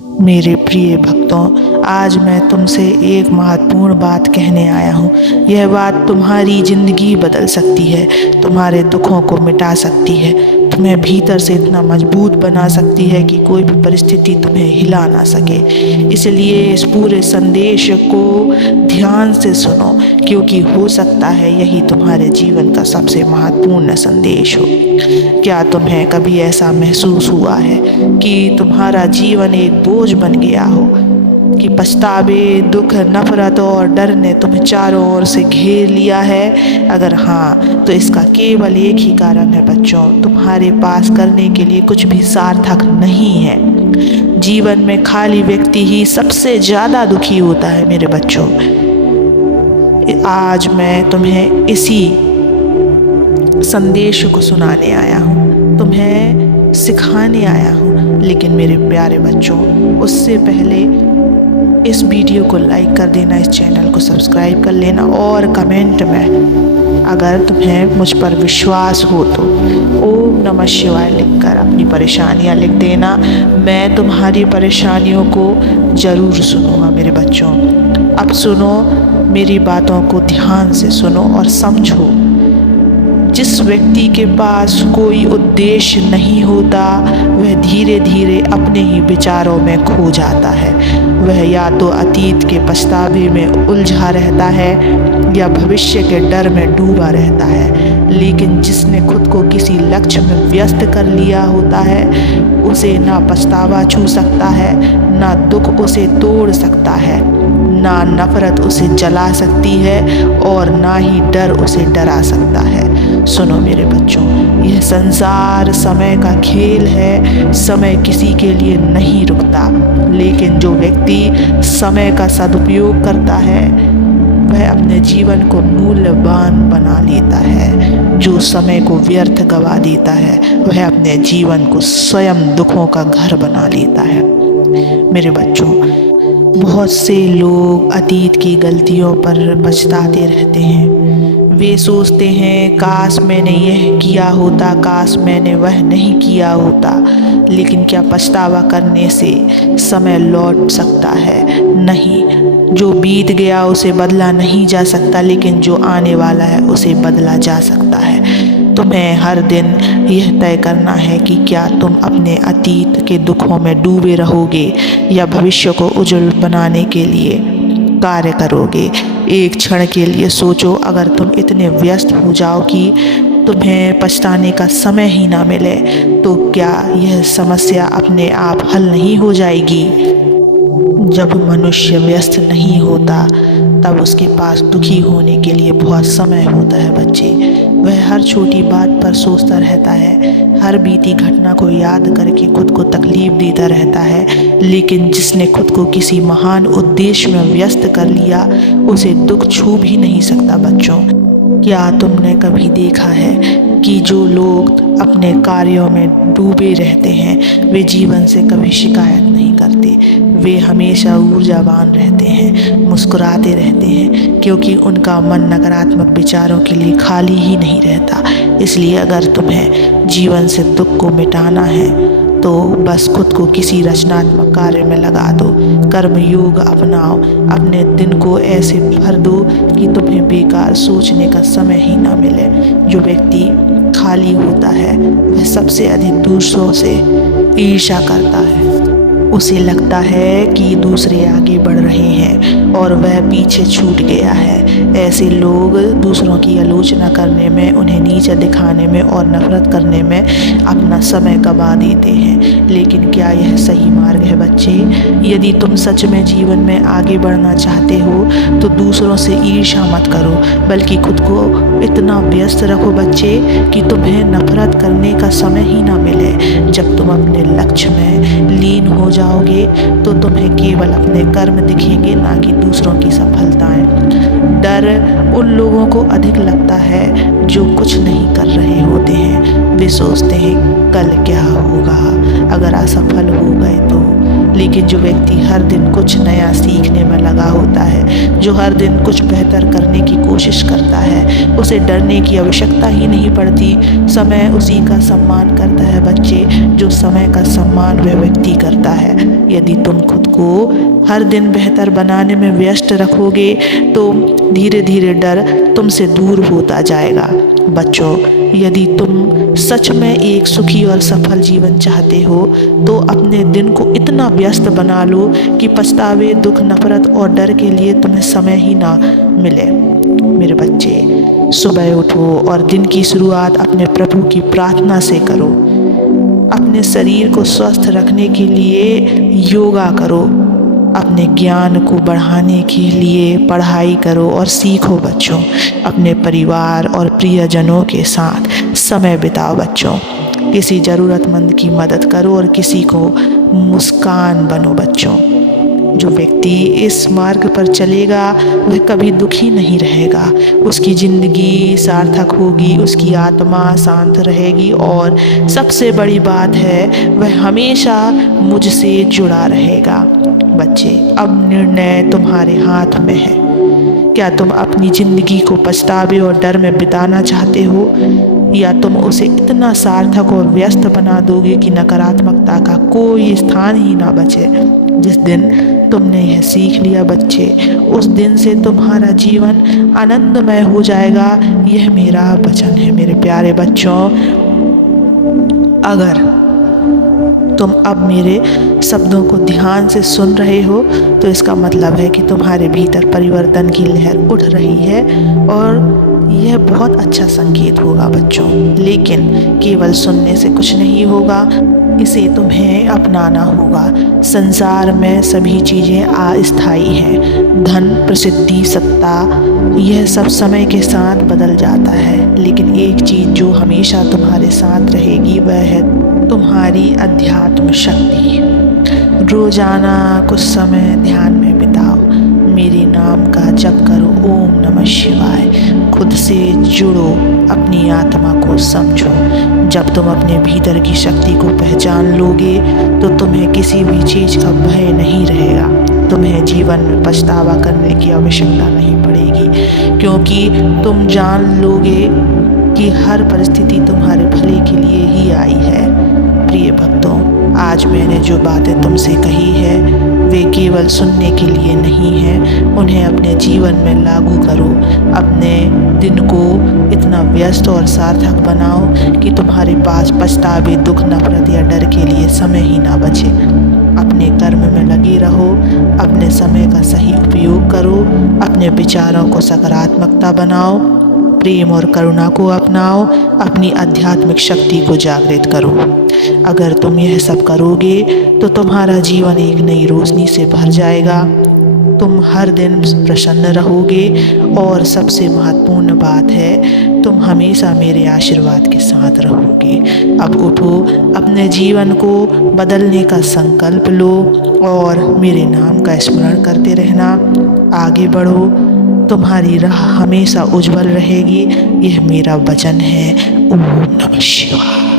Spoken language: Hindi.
मेरे प्रिय भक्तों, आज मैं तुमसे एक महत्वपूर्ण बात कहने आया हूँ। यह बात तुम्हारी ज़िंदगी बदल सकती है, तुम्हारे दुखों को मिटा सकती है, तुम्हें भीतर से इतना मजबूत बना सकती है कि कोई भी परिस्थिति तुम्हें हिला ना सके। इसलिए इस पूरे संदेश को ध्यान से सुनो, क्योंकि हो सकता है यही तुम्हारे जीवन का सबसे महत्वपूर्ण संदेश हो। क्या तुम्हें कभी ऐसा महसूस हुआ है कि तुम्हारा जीवन एक बोझ बन गया हो, कि पछतावे, दुख, नफरत और डर ने तुम्हें चारों ओर से घेर लिया है? अगर हाँ, तो इसका केवल एक ही कारण है बच्चों, तुम्हारे पास करने के लिए कुछ भी सार्थक नहीं है। जीवन में खाली व्यक्ति ही सबसे ज़्यादा दुखी होता है मेरे बच्चों। आज मैं तुम्हें इसी संदेश को सुनाने आया हूँ, तुम्हें सिखाने आया हूँ। लेकिन मेरे प्यारे बच्चों, उससे पहले इस वीडियो को लाइक कर देना, इस चैनल को सब्सक्राइब कर लेना और कमेंट में अगर तुम्हें मुझ पर विश्वास हो तो ओम नमः शिवाय लिखकर अपनी परेशानियाँ लिख देना। मैं तुम्हारी परेशानियों को ज़रूर सुनूँगा मेरे बच्चों। अब सुनो, मेरी बातों को ध्यान से सुनो और समझो। जिस व्यक्ति के पास कोई उद्देश्य नहीं होता, वह धीरे धीरे अपने ही विचारों में खो जाता है। वह या तो अतीत के पछतावे में उलझा रहता है या भविष्य के डर में डूबा रहता है। लेकिन जिसने खुद को किसी लक्ष्य में व्यस्त कर लिया होता है, उसे ना पछतावा छू सकता है, ना दुख उसे तोड़ सकता है, ना नफरत उसे जला सकती है और ना ही डर उसे डरा सकता है। सुनो मेरे बच्चों, यह संसार समय का खेल है। समय किसी के लिए नहीं रुकता, लेकिन जो व्यक्ति समय का सदुपयोग करता है, वह अपने जीवन को मूल्यवान बना लेता है। जो समय को व्यर्थ गवा देता है, वह अपने जीवन को स्वयं दुखों का घर बना लेता है। मेरे बच्चों, बहुत से लोग अतीत की गलतियों पर पछताते रहते हैं। वे सोचते हैं, काश मैंने यह किया होता, काश मैंने वह नहीं किया होता। लेकिन क्या पछतावा करने से समय लौट सकता है? नहीं। जो बीत गया उसे बदला नहीं जा सकता, लेकिन जो आने वाला है उसे बदला जा सकता है। तुम्हें हर दिन यह तय करना है कि क्या तुम अपने अतीत के दुखों में डूबे रहोगे या भविष्य को उज्जवल बनाने के लिए कार्य करोगे। एक क्षण के लिए सोचो, अगर तुम इतने व्यस्त हो जाओ कि तुम्हें पछताने का समय ही ना मिले, तो क्या यह समस्या अपने आप हल नहीं हो जाएगी? जब मनुष्य व्यस्त नहीं होता, तब उसके पास दुखी होने के लिए बहुत समय होता है बच्चे। वह हर छोटी बात पर सोचता रहता है, हर बीती घटना को याद करके खुद को तकलीफ देता रहता है। लेकिन जिसने खुद को किसी महान उद्देश्य में व्यस्त कर लिया, उसे दुख छू भी नहीं सकता बच्चों। क्या तुमने कभी देखा है कि जो लोग अपने कार्यों में डूबे रहते हैं, वे जीवन से कभी शिकायत नहीं करते। वे हमेशा ऊर्जावान रहते हैं, मुस्कुराते रहते हैं, क्योंकि उनका मन नकारात्मक विचारों के लिए खाली ही नहीं रहता। इसलिए अगर तुम्हें जीवन से दुख को मिटाना है, तो बस खुद को किसी रचनात्मक कार्य में लगा दो। कर्म योग अपनाओ। अपने दिन को ऐसे भर दो कि तुम्हें बेकार सोचने का समय ही ना मिले। जो व्यक्ति खाली होता है, वह सबसे अधिक दूसरों से ईर्ष्या करता है। उसे लगता है कि दूसरे आगे बढ़ रहे हैं और वह पीछे छूट गया है। ऐसे लोग दूसरों की आलोचना करने में, उन्हें नीचा दिखाने में और नफरत करने में अपना समय गंवा देते हैं। लेकिन क्या यह सही मार्ग है बच्चे? यदि तुम सच में जीवन में आगे बढ़ना चाहते हो, तो दूसरों से ईर्ष्या मत करो, बल्कि खुद को इतना व्यस्त रखो बच्चे कि तुम्हें नफरत करने का समय ही ना मिले। जब तुम अपने लक्ष्य में लीन हो जाओगे, तो तुम्हें केवल अपने कर्म दिखेंगे, ना कि दूसरों की सफलताएं। डर उन लोगों को अधिक लगता है जो कुछ नहीं कर रहे होते हैं। वे सोचते हैं, कल क्या होगा, अगर असफल हो गए तो लेकिन जो व्यक्ति हर दिन कुछ नया सीखने में लगा होता है, जो हर दिन कुछ बेहतर करने की कोशिश करता है, उसे डरने की आवश्यकता ही नहीं पड़ती। समय उसी का सम्मान करता है बच्चे, जो समय का सम्मान वह व्यक्ति करता है। यदि तुम खुद को हर दिन बेहतर बनाने में व्यस्त रखोगे तो धीरे धीरे डर तुमसे दूर होता जाएगा। बच्चों, यदि तुम सच में एक सुखी और सफल जीवन चाहते हो तो अपने दिन को इतना व्यस्त बना लो कि पछतावे, दुख, नफरत और डर के लिए तुम्हें समय ही ना मिले। मेरे बच्चे, सुबह उठो और दिन की शुरुआत अपने प्रभु की प्रार्थना से करो। अपने शरीर को स्वस्थ रखने के लिए योगा करो। अपने ज्ञान को बढ़ाने के लिए पढ़ाई करो और सीखो बच्चों। अपने परिवार और प्रियजनों के साथ समय बिताओ बच्चों। किसी ज़रूरतमंद की मदद करो और किसी को मुस्कान बनो बच्चों। जो व्यक्ति इस मार्ग पर चलेगा वह कभी दुखी नहीं रहेगा। उसकी ज़िंदगी सार्थक होगी, उसकी आत्मा शांत रहेगी और सबसे बड़ी बात है वह हमेशा मुझसे जुड़ा रहेगा। बच्चे, अब निर्णय तुम्हारे हाथ में है। क्या तुम अपनी ज़िंदगी को पछतावे और डर में बिताना चाहते हो, या तुम उसे इतना सार्थक और व्यस्त बना दोगे कि नकारात्मकता का कोई स्थान ही ना बचे? जिस दिन तुमने यह सीख लिया बच्चे, उस दिन से तुम्हारा जीवन आनंदमय हो जाएगा। यह मेरा वचन है मेरे प्यारे बच्चों। अगर तुम अब मेरे शब्दों को ध्यान से सुन रहे हो तो इसका मतलब है कि तुम्हारे भीतर परिवर्तन की लहर उठ रही है और यह बहुत अच्छा संकेत होगा बच्चों। लेकिन केवल सुनने से कुछ नहीं होगा, इसे तुम्हें अपनाना होगा। संसार में सभी चीज़ें अस्थायी हैं। धन, प्रसिद्धि, सत्ता, यह सब समय के साथ बदल जाता है, लेकिन एक चीज़ जो हमेशा तुम्हारे साथ रहेगी वह है तुम्हारी अध्यात्म शक्ति। रोजाना कुछ समय ध्यान में बिताओ, मेरे नाम का जप करो, ओम नमः शिवाय। खुद से जुड़ो, अपनी आत्मा को समझो। जब तुम अपने भीतर की शक्ति को पहचान लोगे तो तुम्हें किसी भी चीज़ का भय नहीं रहेगा। तुम्हें जीवन में पछतावा करने की आवश्यकता नहीं पड़ेगी, क्योंकि तुम जान लोगे कि हर परिस्थिति तुम्हारे भले के लिए ही आई है। प्रिय भक्तों, आज मैंने जो बातें तुमसे कही है वे केवल सुनने के लिए नहीं हैं, उन्हें अपने जीवन में लागू करो। अपने दिन को इतना व्यस्त और सार्थक बनाओ कि तुम्हारे पास पछतावे, दुख, नफरत या डर के लिए समय ही ना बचे। अपने कर्म में लगे रहो, अपने समय का सही उपयोग करो, अपने विचारों को सकारात्मकता बनाओ, प्रेम और करुणा को अपनाओ, अपनी आध्यात्मिक शक्ति को जागृत करो। अगर तुम यह सब करोगे तो तुम्हारा जीवन एक नई रोशनी से भर जाएगा। तुम हर दिन प्रसन्न रहोगे और सबसे महत्वपूर्ण बात है, तुम हमेशा मेरे आशीर्वाद के साथ रहोगे। अब उठो, अपने जीवन को बदलने का संकल्प लो और मेरे नाम का स्मरण करते रहना। आगे बढ़ो, तुम्हारी राह हमेशा उज्जवल रहेगी। यह मेरा वचन है। ओम नमः शिवाय।